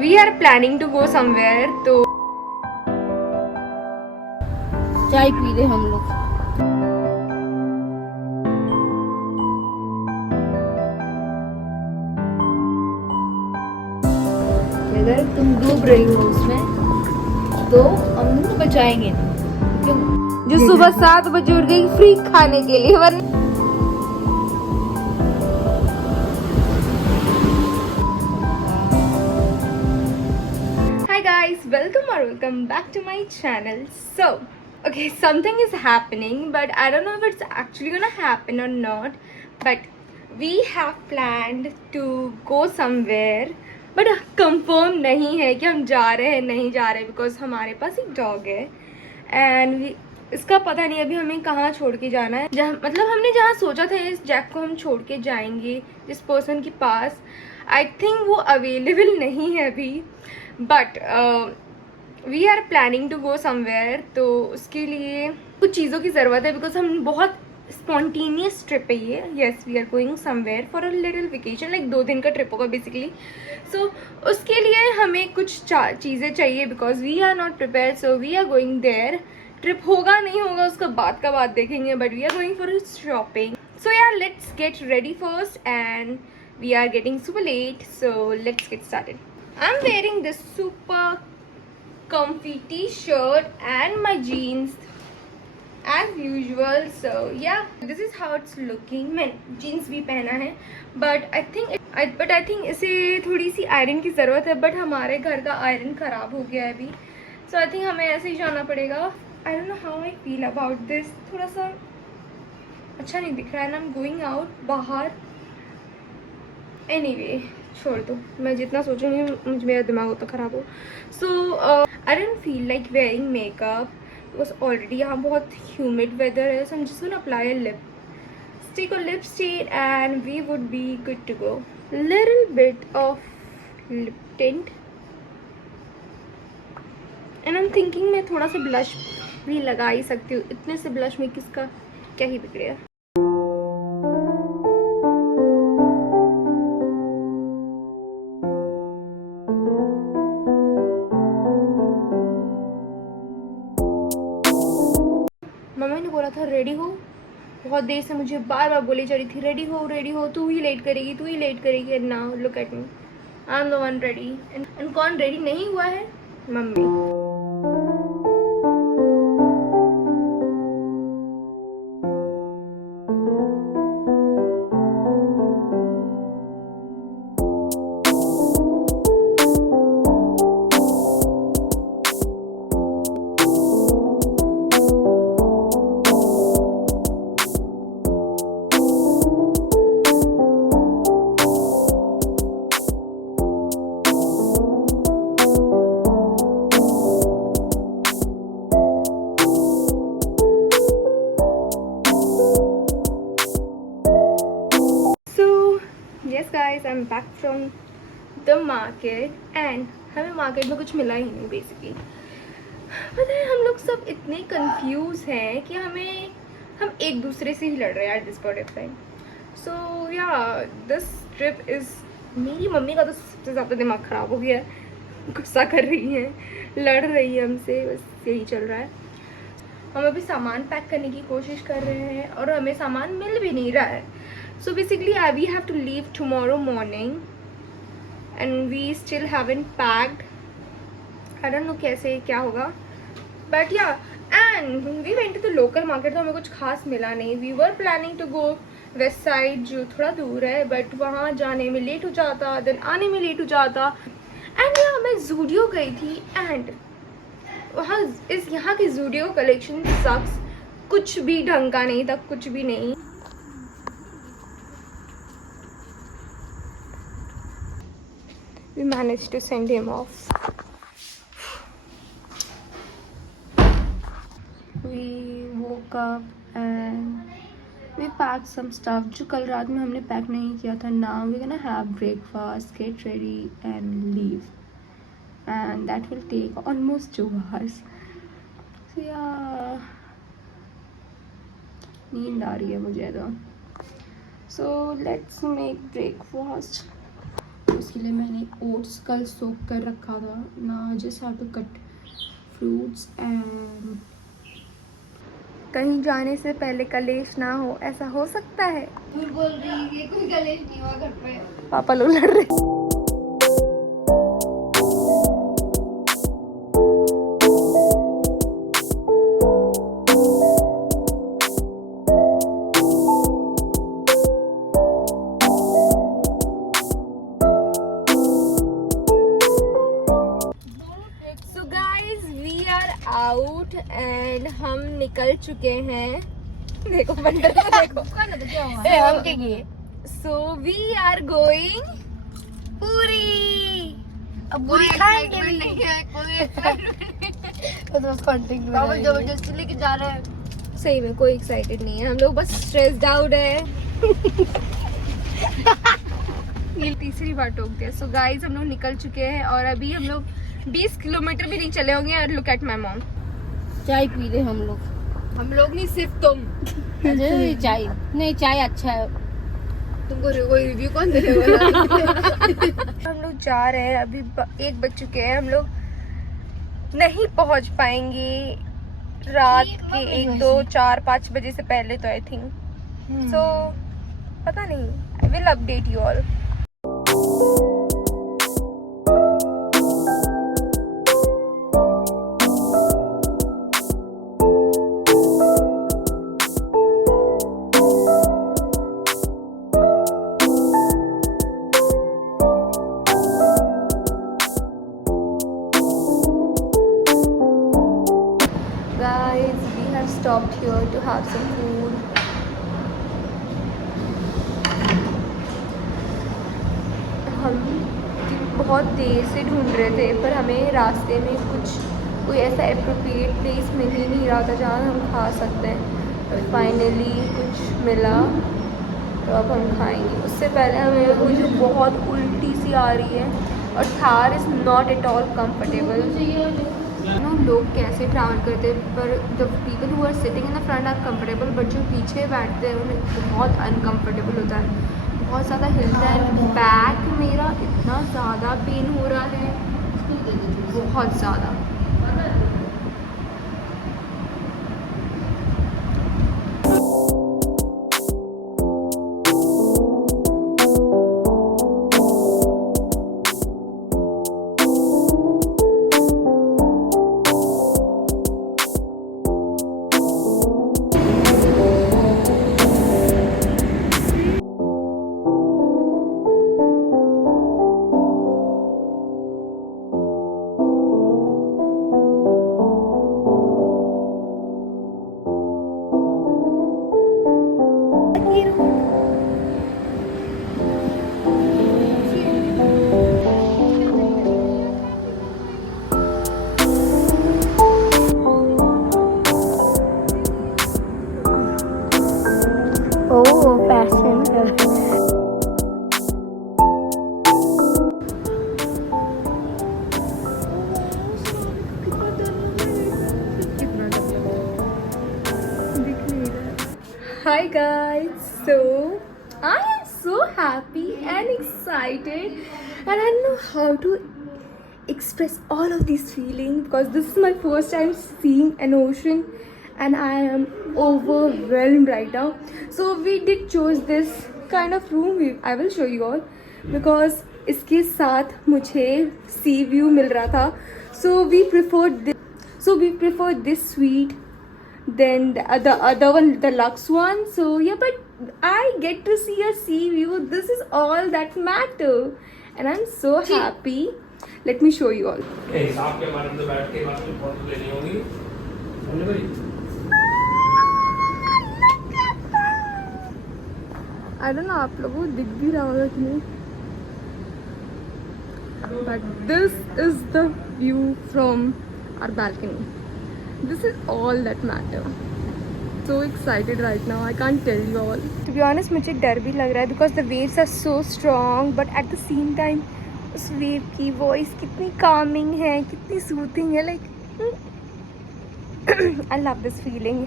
We are planning to go somewhere, तो चाय P ले हम लोग। अगर तुम डूब रही हो उसमें तो हम तुमको बचाएंगे नहीं। क्यों? जो सुबह 7 बजे उठ गई फ्री खाने के लिए, वरना Hi guys, welcome back to my channel. So, okay, something is happening, but I don't know if it's actually gonna happen or not. But we have planned to go somewhere, but confirm नहीं है कि हम जा रहे हैं नहीं जा रहे, because हमारे पास एक डॉग है and इसका पता नहीं अभी हमें कहाँ छोड़ के जाना है। जहाँ मतलब हमने जहाँ सोचा था इस जैक को हम छोड़ के जाएंगे जिस पर्सन के पास, आई थिंक वो अवेलेबल नहीं है अभी, but we are planning to go somewhere. तो उसके लिए कुछ चीज़ों की ज़रूरत है, बिकॉज हम बहुत स्पॉन्टेनियस ट्रिप है ये। Yes, we are going somewhere for a little vacation, like 2 दिन का ट्रिप होगा बेसिकली। सो उसके लिए हमें कुछ चीज़ें चाहिए, because we are not prepare, so we are going there. Trip होगा नहीं होगा उसका बात का बात देखेंगे, but we are going for shopping. So यार, let's get ready first, and we are getting super late, so let's get started. I'm wearing this super comfy t-shirt and my jeans as usual, so yeah, this is how it's looking. मैं jeans भी पहना है, but I think इसे थोड़ी C iron की ज़रूरत है, but हमारे घर का आयरन ख़राब हो गया है अभी, so I think हमें ऐसे ही जाना पड़ेगा। I don't know how I feel about this, थोड़ा सा अच्छा नहीं दिख रहा है ना, I'm going out बाहर। एनीवे, छोड़ दो, मैं जितना सोचूंगी मुझ मेरा दिमाग उतना ख़राब हो। So I don't feel like wearing makeup, because already यहाँ बहुत ह्यूमिड वेदर है। सो हम just gonna apply a lipstick और lipstick and we would be good to go. Little bit of lip tint and I am thinking मैं थोड़ा सा blush भी लगा ही सकती हूँ। इतने से ब्लश में किसका क्या ही बिगड़ेगा। मम्मा ने बोला था रेडी हो, बहुत देर से मुझे बार बार बोली जा रही थी रेडी हो, तू ही लेट करेगी। And now look at me, I am the one ready. And कौन रेडी नहीं हुआ है? Mummy. Yes guys, I'm back from the market and हमें मार्केट में कुछ मिला ही नहीं बेसिकली। पता है हम लोग सब इतने कंफ्यूज हैं कि हम एक दूसरे से ही लड़ रहे हैं at this point of time. So yeah, this trip is, मेरी मम्मी का तो सबसे ज़्यादा दिमाग ख़राब हो गया है, गुस्सा कर रही है, लड़ रही है हमसे, बस यही चल रहा है। हम अभी सामान पैक करने की कोशिश कर रहे हैं और हमें सामान मिल भी नहीं रहा है। So basically we have to leave tomorrow morning and we still haven't packed. I don't know कैसे क्या होगा, but yeah, and we went to the local market, तो हमें कुछ खास मिला नहीं। We were planning to go west side जो थोड़ा दूर है, but वहाँ जाने में लेट हो जाता, then आने में लेट हो जाता। and yeah, मैं जूडियो गई थी and वहाँ यहाँ की जूडियो कलेक्शन सक्स, कुछ भी ढंग का नहीं था, कुछ भी नहीं। We managed to send him off. We woke up and we packed some stuff जो कल रात में हमने पैक नहीं किया था। Now we're gonna have breakfast, get ready and leave, and that will take almost 2 hours. So yeah, नींद आ रही है मुझे तो। So let's make breakfast. इसके लिए मैंने ओट्स कल सोक कर रखा था ना, just have to cut fruits एंड कहीं जाने से पहले कलेश ना हो, ऐसा हो सकता है? झूठ बोल रही है, कोई कलेश नहीं हुआ घर पे। पापा लोग लड़ रहे। So guys, we are out and हम निकल चुके हैं। देखो बंदर को देखो। हम के लिए। So we are going पूरी। अब पूरी खाएंगे भी। तो कंटेंट जबरदस्ती लेके जा रहे हैं। सही में कोई एक्साइटेड नहीं है, हम लोग बस स्ट्रेस्ड आउट है। ये तीसरी बार टोक दिया। सो गाइस हम लोग निकल चुके हैं और अभी हम लोग 20 किलोमीटर भी नहीं चले होंगे। और लुक एट माय मॉम। चाय पी रहे हम लोग नहीं, सिर्फ तुम। अरे चाय नहीं, चाय अच्छा है। तुमको कोई रिव्यू कौन देगा? हम लोग जा रहे हैं, अभी 1 बज चुके हैं। हम लोग नहीं पहुंच पाएंगे रात के 1, 2, 4, 5 बजे से पहले तो आई थिंक सो पता नहीं। I will update you all. Guys, we have stopped here to have some food. हम बहुत देर से ढूंढ रहे थे पर हमें रास्ते में कोई ऐसा एप्रोप्रिएट प्लेस मिल ही नहीं रहा था जहाँ हम खा सकते हैं। तो फाइनली कुछ मिला तो अब हम खाएंगे। उससे पहले हमें मुझे बहुत उल्टी सी आ रही है और Thar is not at all comfortable. No लोग कैसे ट्रैवल करते हैं पर the people who are sitting in the front are comfortable, but जो पीछे बैठते हैं उन्हें बहुत अनकम्फर्टेबल होता है, बहुत ज़्यादा हिलता है। बैक मेरा इतना ज़्यादा पेन हो रहा है, बहुत ज़्यादा। Hi guys, so I am so happy and excited and I don't know how to express all of these feelings because this is my first time seeing an ocean and I am overwhelmed right now. So we did choose this kind of room, I will show you all, because इसके साथ मुझे sea view मिल रहा था, so we preferred this suite then the other one, the luxe one. So yeah, but I get to see a sea view. This is all that matter and I'm so happy. Let me show you all. हिसाब के बारे में बैठ के बात में photo लेनी होगी, समझ भाई? I don't know आप लोगों को दिख भी रहा होगा कि नहीं, but this is the view from our balcony. This is all that matter. So excited right now, I can't tell you all. To be honest, मुझे डर भी लग रहा है because the waves are so strong, but at the same time उस wave की voice कितनी calming है, कितनी soothing है, like I love this feeling.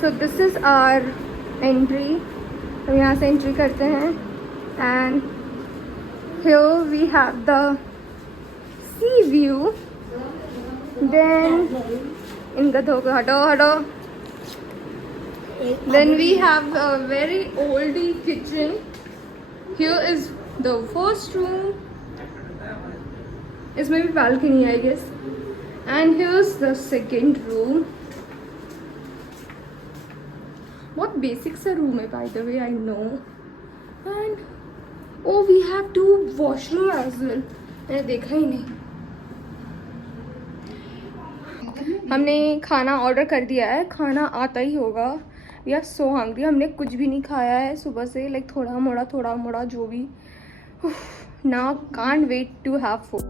So this is our entry. हम यहाँ से एंट्री करते हैं and here we have the sea view. Then इन गधों को हटो हटो. Then we have a very oldie kitchen. Here is the first room. इसमें भी balcony I guess. And here's the second room. बहुत basic सा room है by the way I know. And oh we have 2 washroom as well. मैंने देखा ही नहीं. हमने खाना ऑर्डर कर दिया है. खाना आता ही होगा. We are so hungry. हमने कुछ भी नहीं खाया है सुबह से. लाइक थोड़ा मोड़ा जो भी. Now can't wait to have food.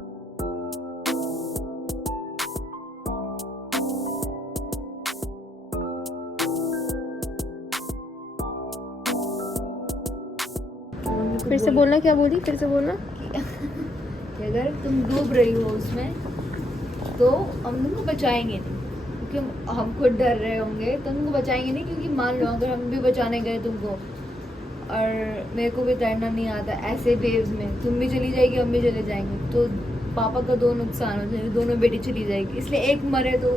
फिर से बोलना. क्या बोली? फिर से बोलना. कि अगर तुम डूब रही हो उसमें तो हम तुमको बचाएंगे नहीं, क्योंकि हम खुद डर रहे होंगे. तुमको बचाएंगे नहीं क्योंकि मान लो अगर हम भी बचाने गए तुमको और मेरे को भी तैरना नहीं आता ऐसे वेव्स में, तुम भी चली जाएगी हम भी चले जाएंगे, तो पापा का 2 नुकसान हो जाएगा. दोनों बेटी चली जाएगी. इसलिए एक मरे तो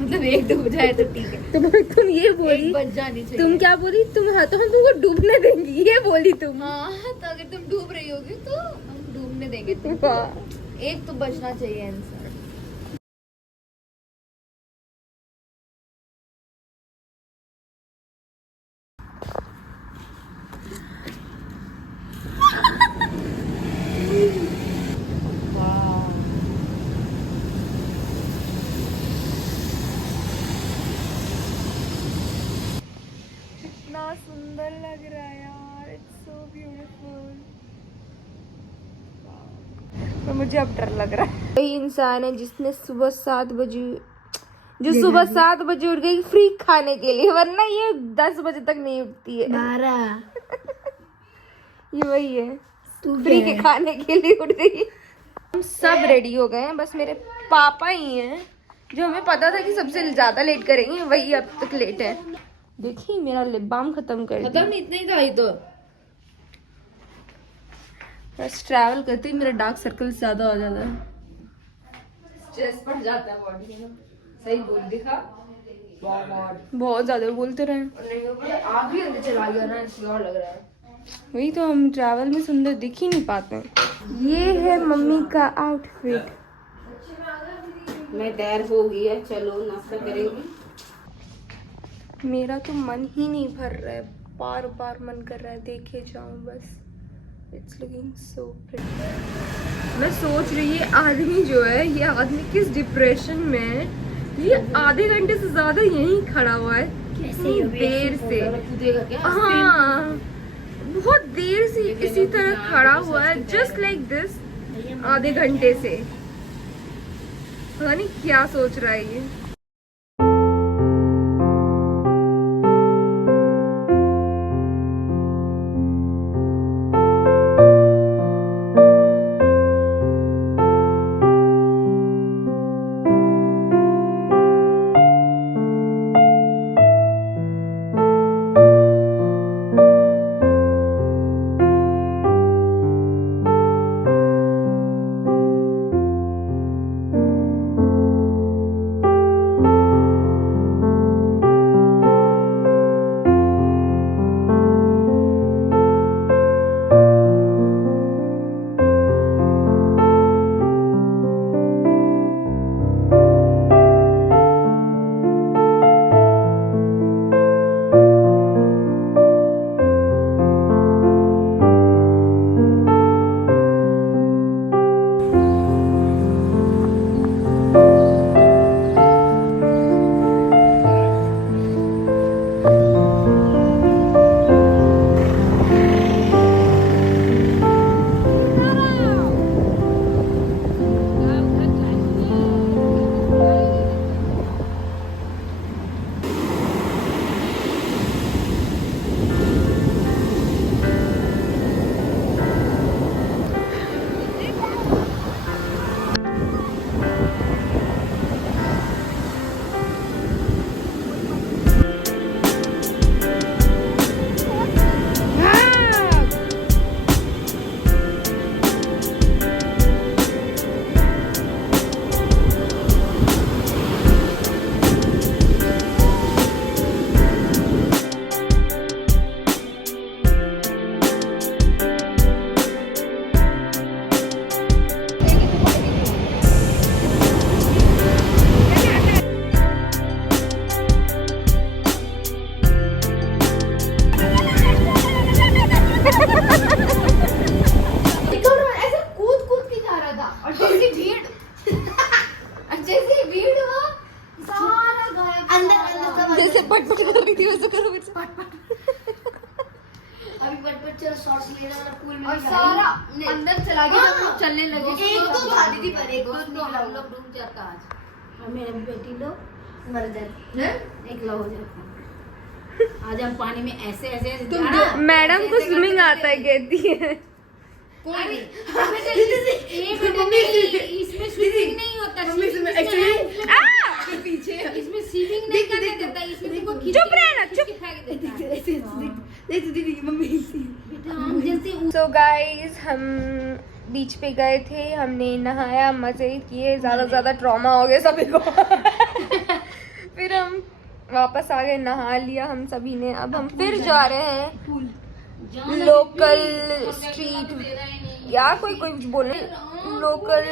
मतलब एक डूब जाए तो ठीक है. तुम ये बोली. एक बच जानी चाहिए. तुम क्या बोली? तुम हाँ तो हम तुमको डूबने देंगी. ये बोली तुम. हाँ, तो अगर तुम डूब रही होगी तो हम डूबने देंगे तुमको. वाह. एक तो बचना चाहिए इंसान. इतना सुंदर लग रहा है यार. It's so beautiful. तो मुझे अब डर लग रहा है. वही इंसान है जिसने सुबह 7 बजे सुबह 7 बजे उठ गई फ्री खाने के लिए, वरना ये 10 बजे तक नहीं उठती है. 12 ये वही है. तू फ्री के खाने के लिए उठ गई. हम सब रेडी हो गए हैं. बस मेरे पापा ही हैं जो हमें पता था कि सबसे ज्यादा लेट करेंगे, वही अब तक लेट है. देखिए मेरा लिप बाम खत्म कर दिया. नहीं, इतना ही था. ये तो बस ट्रैवल करते ही मेरा डार्क सर्कल ज्यादा हो जाता है. स्ट्रेस बढ़ जाता है बॉडी में. सही बोल दिखा. बहुत ज्यादा बोलते रहे. आप भी अंदर चला गया ना, इसलिए और लग रहा है. वही तो, हम ट्रैवल में सुंदर दिख ही नहीं पाते. ये है मम्मी का आउटफिट. मैं तैयार हो गई है. चलो नाश्ता करेंगे. मेरा तो मन ही नहीं भर रहा है. बार बार मन कर रहा है देखे जाऊं बस. It's looking so pretty. मैं सोच रही ये आदमी जो है, ये आदमी किस डिप्रेशन में है. ये आधे घंटे से ज्यादा यहीं खड़ा हुआ है. कितनी देर से. हाँ, बहुत देर से इसी तरह खड़ा हुआ है. Just like this. आधे घंटे से. पता नहीं क्या सोच रहा है ये. चलो शॉर्ट्स ले रहा था पूल में और भी सारा नहीं। अंदर चला गया हाँ। सब लोग चलने लगे एक दो तो आती थी पर एक दो दोस्तों हम लोग डूब जाता आज और मेरे बेटी लोग मर जाते हैं? एकला हो जाता आज हम पानी में ऐसे ऐसे ऐसे तुम जाना, मैडम को ऐसे स्विमिंग करते आता है कहती है। अरे इसमें स्विमिंग नहीं होता पीछे इसमें स्विमिंग नहीं करने देता इसमें तुमको खींच चुप के रहना, चुप। फेंक देता है। बेटा हम जैसे सो गाइस हम बीच पे गए थे, हमने नहाया, मजे किए, ज्यादा ट्रॉमा हो गया सभी को। फिर हम वापस आ गए, नहा लिया हम सभी ने। अब हम फिर जा रहे हैं लोकल स्ट्रीट या कोई बोले लोकल,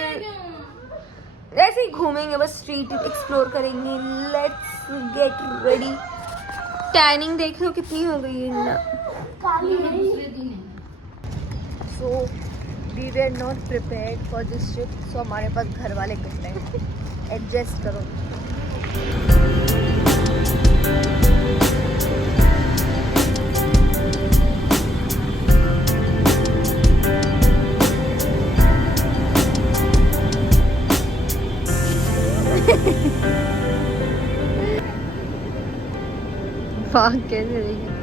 ऐसे ही घूमेंगे बस, स्ट्रीट एक्सप्लोर करेंगे। Let's get ready. टैनिंग देख लो कितनी हो गई है ना। दूसरे दिन है so we were not prepared for this trip. So हमारे पास घर वाले कपड़े हैं, एडजस्ट करो। वाह कैसे देखे।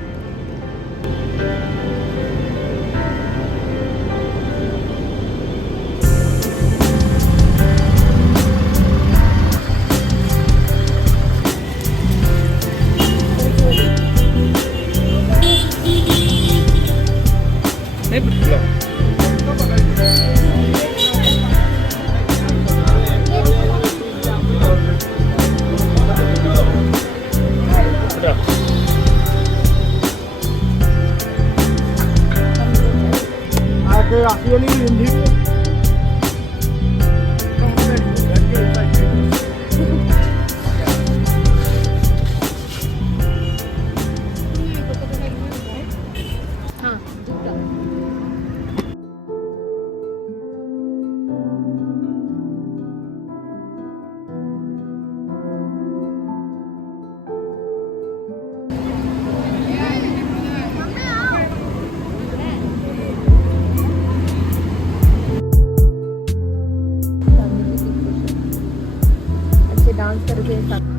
अच्छे डांस करके सब।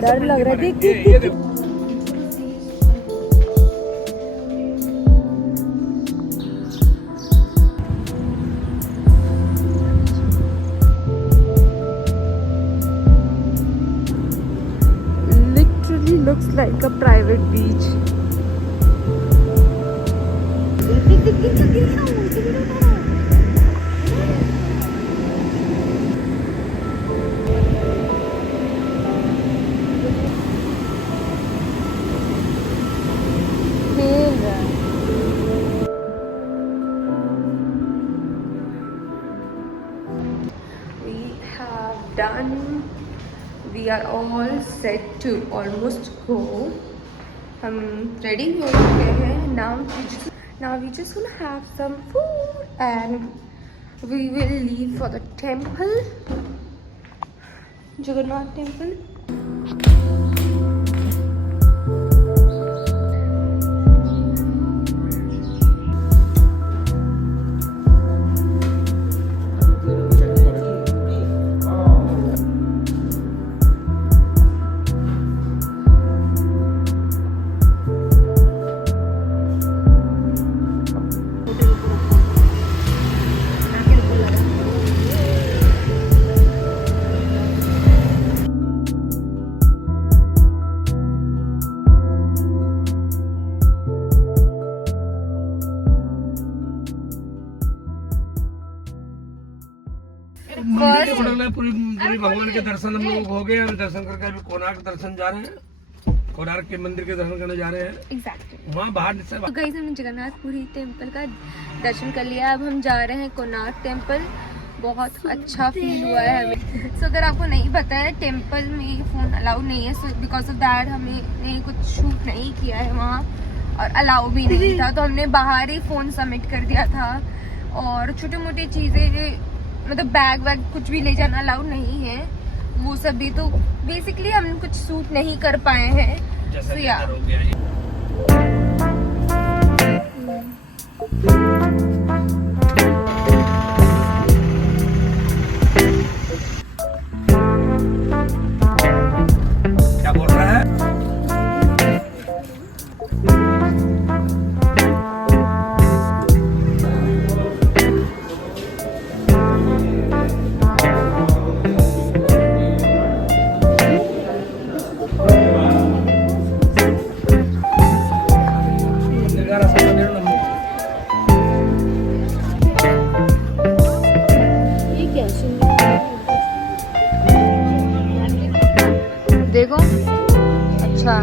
डर लग रहा है, देख देख देख। Literally looks like a private beach. Done. We are all set to almost go. हम ready हो गए हैं. Now we just gonna have some food and we will leave for the temple, Jagannath temple. पूरी पूरी भगवान के दर्शन हम लोग हो गए। अभी दर्शन करके अभी कोणार्क दर्शन जा रहे हैं, कोणार्क के मंदिर के दर्शन करने जा रहे हैं। एग्जैक्टली। वहाँ बाहर से तो गाइस हमने जगन्नाथपुरी टेम्पल का दर्शन कर लिया। अब हम जा रहे हैं कोणार्क टेम्पल। बहुत अच्छा फील हुआ है हमें। सो अगर आपको नहीं पता है टेम्पल में फ़ोन अलाउ नहीं है, सो बिकॉज ऑफ दैट हमने कुछ शूट नहीं किया है वहाँ और अलाउ भी नहीं था, तो हमने बाहर ही फ़ोन सबमिट कर दिया था। और छोटी मोटी चीज़ें मतलब बैग वैग कुछ भी ले जाना अलाउ नहीं है, वो सब भी। तो बेसिकली हम कुछ शूट नहीं कर पाए हैं। जैसा So, yeah. हो गया ये। क्या बोल रहा है? ये क्या देखो अच्छा